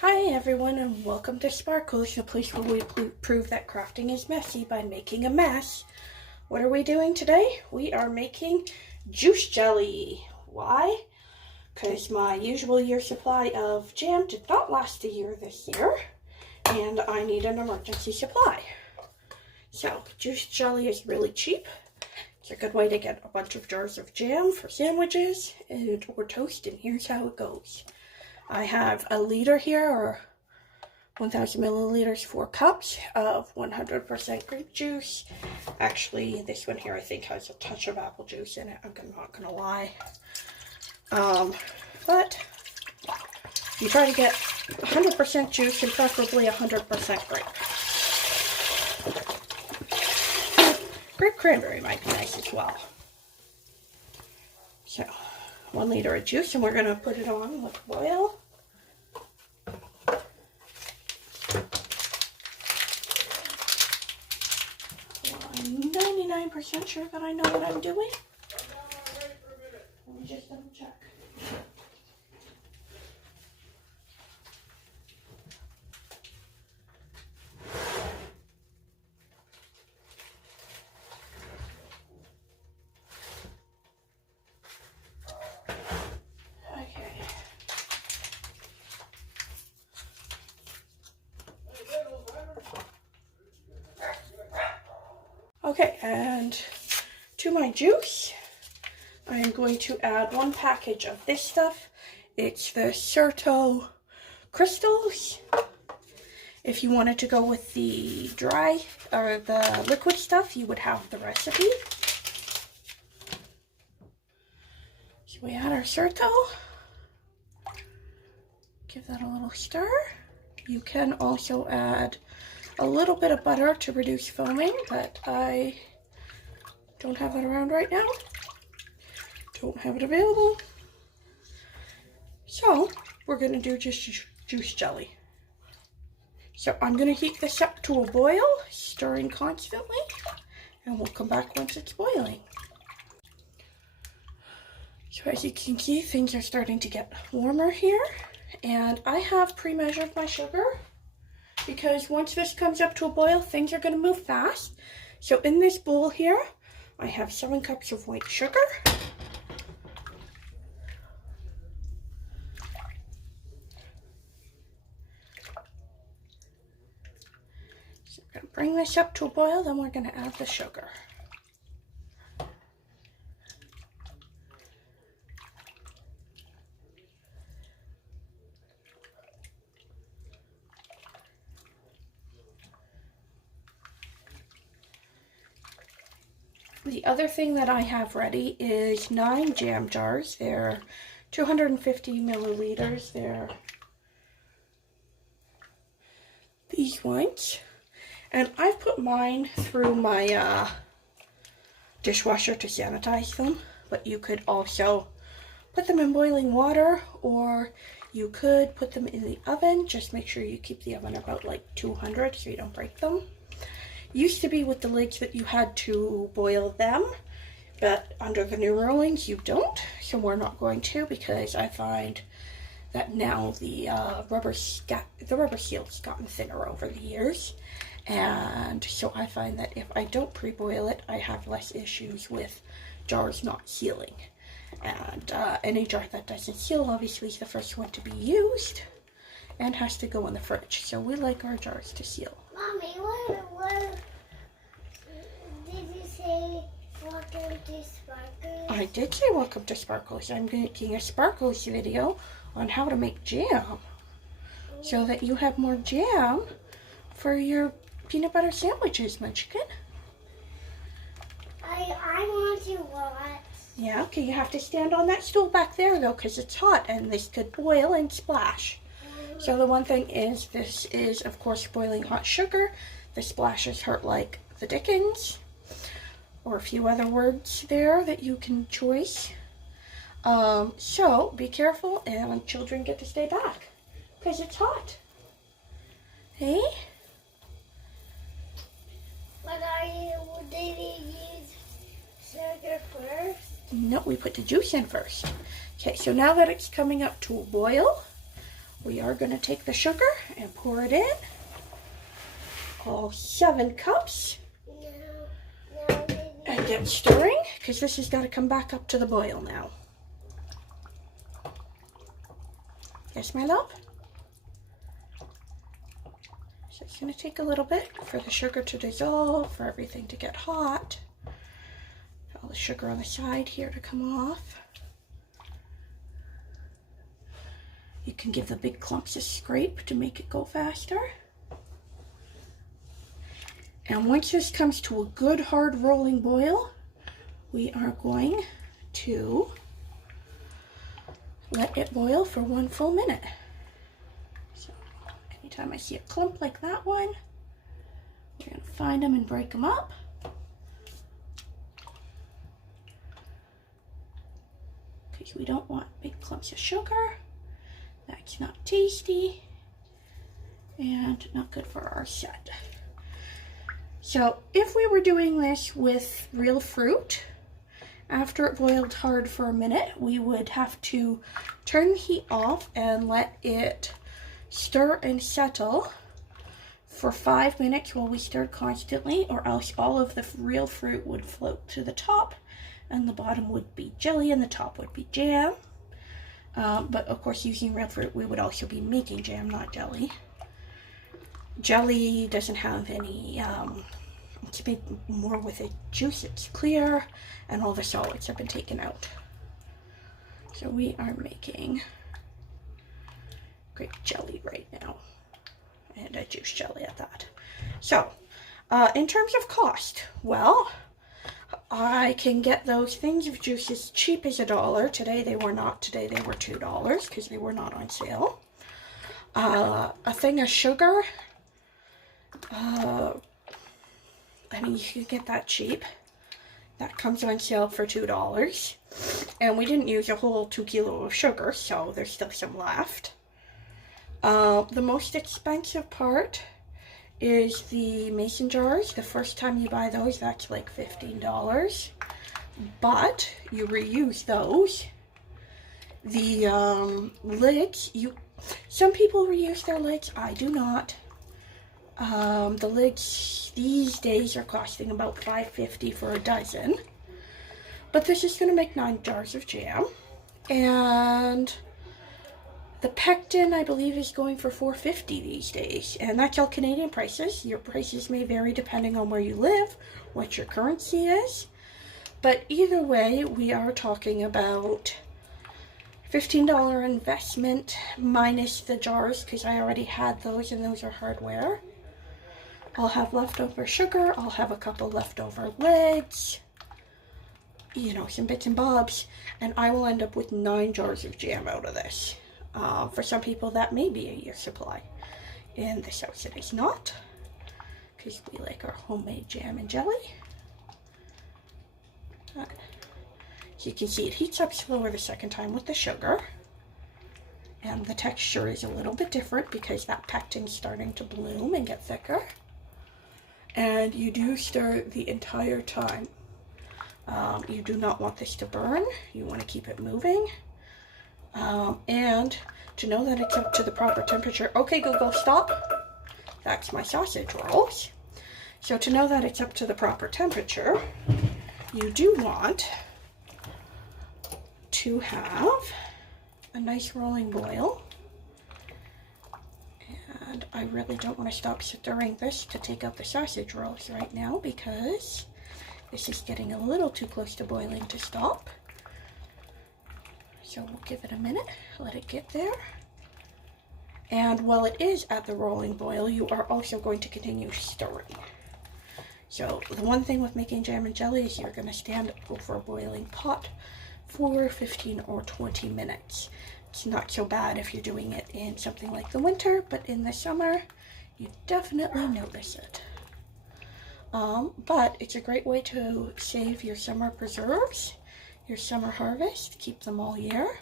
Hi everyone and welcome to Sparkles, the place where we prove that crafting is messy by making a mess. What are we doing today? We are making juice jelly. Why? Because my usual year supply of jam did not last a year this year and I need an emergency supply. So juice jelly is really cheap. It's a good way to get a bunch of jars of jam for sandwiches or toast, and here's how it goes. I have a liter here, or 1,000 milliliters, 4 cups of 100% grape juice. Actually, this one here I think has a touch of apple juice in it, I'm not gonna lie. But you try to get 100% juice and preferably 100% grape. Grape cranberry might be nice as well. So, 1 liter of juice, and we're gonna put it on with boil. I'm 99% sure that I know what I'm doing. Let me just double check. Okay, and to my juice, I am going to add 1 package of this stuff. It's the Certo crystals. If you wanted to go with the dry or the liquid stuff, you would have the recipe. So we add our Certo. Give that a little stir. You can also add a little bit of butter to reduce foaming, but I don't have that around right now. Don't have it available. So we're going to do just juice jelly. So I'm going to heat this up to a boil, stirring constantly, and we'll come back once it's boiling. So as you can see, things are starting to get warmer here, and I have pre-measured my sugar, because once this comes up to a boil, things are going to move fast. So in this bowl here, I have 7 cups of white sugar. So we're going to bring this up to a boil, then we're going to add the sugar. The other thing that I have ready is 9 jam jars. They're 250 milliliters. They're these ones. And I've put mine through my dishwasher to sanitize them. But you could also put them in boiling water, or you could put them in the oven. Just make sure you keep the oven about like 200 so you don't break them. Used to be with the lids that you had to boil them, but under the new rulings you don't, so we're not going to, because I find that now the rubber seal's gotten thinner over the years, and so I find that if I don't pre-boil it, I have less issues with jars not sealing. And any jar that doesn't seal obviously is the first one to be used and has to go in the fridge, so we like our jars to seal. Mommy, what did you say? Welcome to Sparkles? I did say welcome to Sparkles. I'm making a Sparkles video on how to make jam, so that you have more jam for your peanut butter sandwiches, Munchkin. I want to watch. Yeah, okay, you have to stand on that stool back there though, because it's hot and this could boil and splash. So the one thing is, this is of course boiling hot sugar. The splashes hurt like the dickens, or a few other words there that you can choose. So be careful, and children get to stay back because it's hot. Hey? But did you use sugar first? No, we put the juice in first. Okay, so now that it's coming up to a boil, we are going to take the sugar and pour it in. All 7 cups. And get stirring, because this has got to come back up to the boil now. Yes, my love? So it's going to take a little bit for the sugar to dissolve, for everything to get hot. All the sugar on the side here to come off. You can give the big clumps a scrape to make it go faster. And once this comes to a good hard rolling boil, we are going to let it boil for 1 full minute. So anytime I see a clump like that one, we're going to find them and break them up. Because we don't want big clumps of sugar. That's not tasty and not good for our set. So if we were doing this with real fruit, after it boiled hard for a minute, we would have to turn the heat off and let it stir and settle for 5 minutes while we stirred constantly, or else all of the real fruit would float to the top and the bottom would be jelly and the top would be jam. But of course, using real fruit, we would also be making jam, not jelly. Jelly doesn't have any, it's made more with the juice, it's clear, and all the solids have been taken out. So we are making grape jelly right now, and a juice jelly at that. So, in terms of cost, well, I can get those things of juice as cheap as $1. Today they were not. Today they were $2 because they were not on sale. A thing of sugar, I mean, you can get that cheap. That comes on sale for $2. And we didn't use a whole 2 kilos of sugar, so there's still some left. The most expensive part is the mason jars. The first time you buy those, that's like $15. But you reuse those. The lids, some people reuse their lids. I do not. The lids these days are costing about $5.50 for a dozen. But this is going to make 9 jars of jam. And the pectin, I believe, is going for $4.50 these days. And that's all Canadian prices. Your prices may vary depending on where you live, what your currency is. But either way, we are talking about $15 investment minus the jars, because I already had those and those are hardware. I'll have leftover sugar. I'll have a couple leftover lids. You know, some bits and bobs. And I will end up with 9 jars of jam out of this. For some people, that may be a year's supply. In this house, it is not, because we like our homemade jam and jelly. So you can see it heats up slower the second time with the sugar. And the texture is a little bit different because that pectin's starting to bloom and get thicker. And you do stir the entire time. You do not want this to burn. You want to keep it moving. And to know that it's up to the proper temperature. Okay, Google, stop. That's my sausage rolls. So to know that it's up to the proper temperature, you do want to have a nice rolling boil. And I really don't want to stop stirring this to take out the sausage rolls right now, because this is getting a little too close to boiling to stop. So we'll give it a minute, let it get there. And while it is at the rolling boil, you are also going to continue stirring. So the one thing with making jam and jelly is you're going to stand over a boiling pot for 15 or 20 minutes. It's not so bad if you're doing it in something like the winter, but in the summer, you definitely notice it. But it's a great way to save your summer preserves, your summer harvest, keep them all year,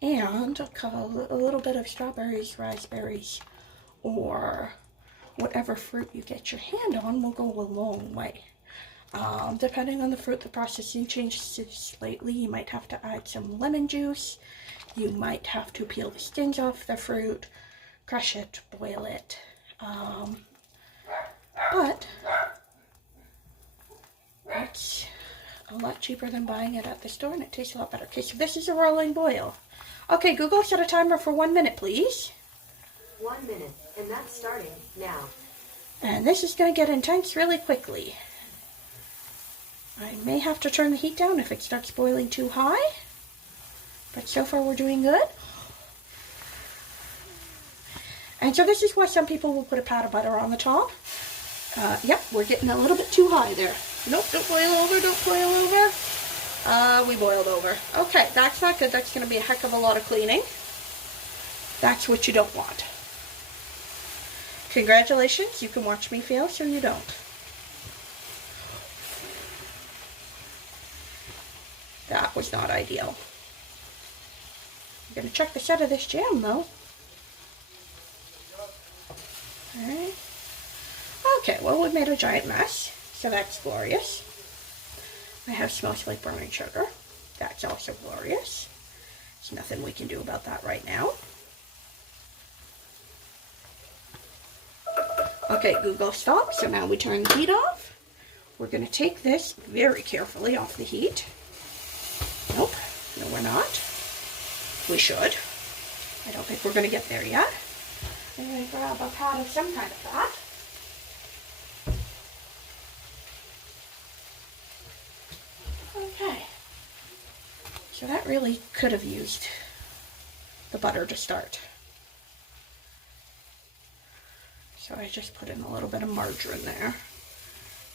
and a little bit of strawberries, raspberries, or whatever fruit you get your hand on will go a long way. Depending on the fruit, the processing changes slightly. You might have to add some lemon juice You might have to peel the skins off the fruit, crush it, boil it. But it's a lot cheaper than buying it at the store, and it tastes a lot better. Okay, so this is a rolling boil. Okay, Google, set a timer for 1 minute, please. 1 minute, and that's starting now. And this is going to get intense really quickly. I may have to turn the heat down if it starts boiling too high. But so far we're doing good. And so this is why some people will put a pat of butter on the top. Yep, we're getting a little bit too high there. Nope, don't boil over, don't boil over. We boiled over. Okay, that's not good. That's going to be a heck of a lot of cleaning. That's what you don't want. Congratulations, you can watch me fail, so you don't. That was not ideal. I'm going to check the set of this jam, though. Alright. Okay, well, we made a giant mess, so that's glorious. My house smells like burning sugar. That's also glorious. There's nothing we can do about that right now. Okay, Google, stop. So now we turn the heat off. We're going to take this very carefully off the heat. Nope, no we're not. We should. I don't think we're going to get there yet. I'm going to grab a pat of some kind of fat. Okay. So that really could have used the butter to start. So I just put in a little bit of margarine there.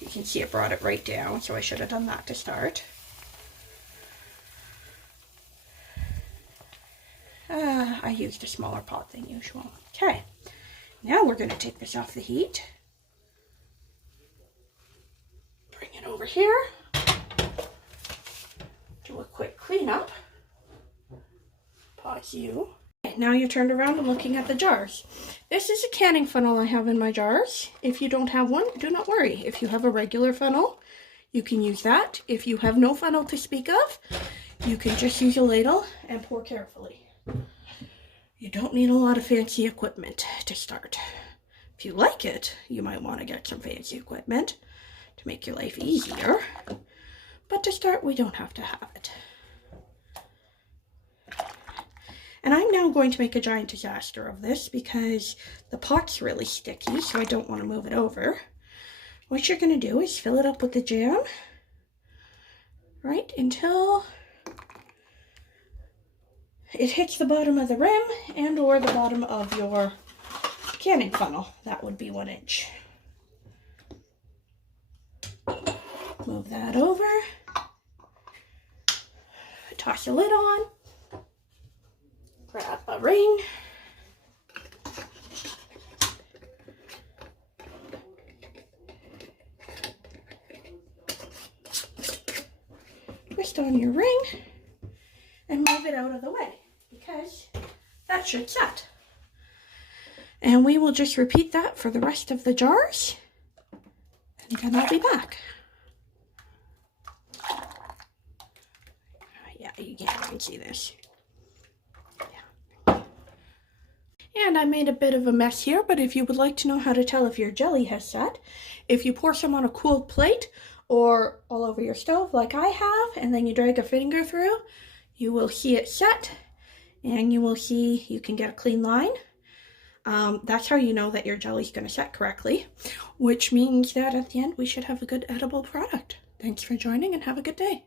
You can see it brought it right down, so I should have done that to start. I used a smaller pot than usual. Okay, now we're going to take this off the heat. Bring it over here. Do a quick cleanup. Pause you. Okay, now you're turned around and looking at the jars. This is a canning funnel I have in my jars. If you don't have one, do not worry. If you have a regular funnel, you can use that. If you have no funnel to speak of, you can just use a ladle and pour carefully. You don't need a lot of fancy equipment to start. If you like it, you might want to get some fancy equipment to make your life easier. But to start, we don't have to have it. And I'm now going to make a giant disaster of this because the pot's really sticky, so I don't want to move it over. What you're going to do is fill it up with the jam, right, until it hits the bottom of the rim and or the bottom of your canning funnel. That would be 1 inch. Move that over. Toss the lid on. Grab a ring. Twist on your ring and move it out of the way because that should set. And we will just repeat that for the rest of the jars and then I'll be back. Yeah, you can't even see this. Yeah. And I made a bit of a mess here, but if you would like to know how to tell if your jelly has set, if you pour some on a cooled plate or all over your stove like I have, and then you drag a finger through, you will see it set, and you will see you can get a clean line. That's how you know that your jelly is going to set correctly, which means that at the end we should have a good edible product. Thanks for joining and have a good day.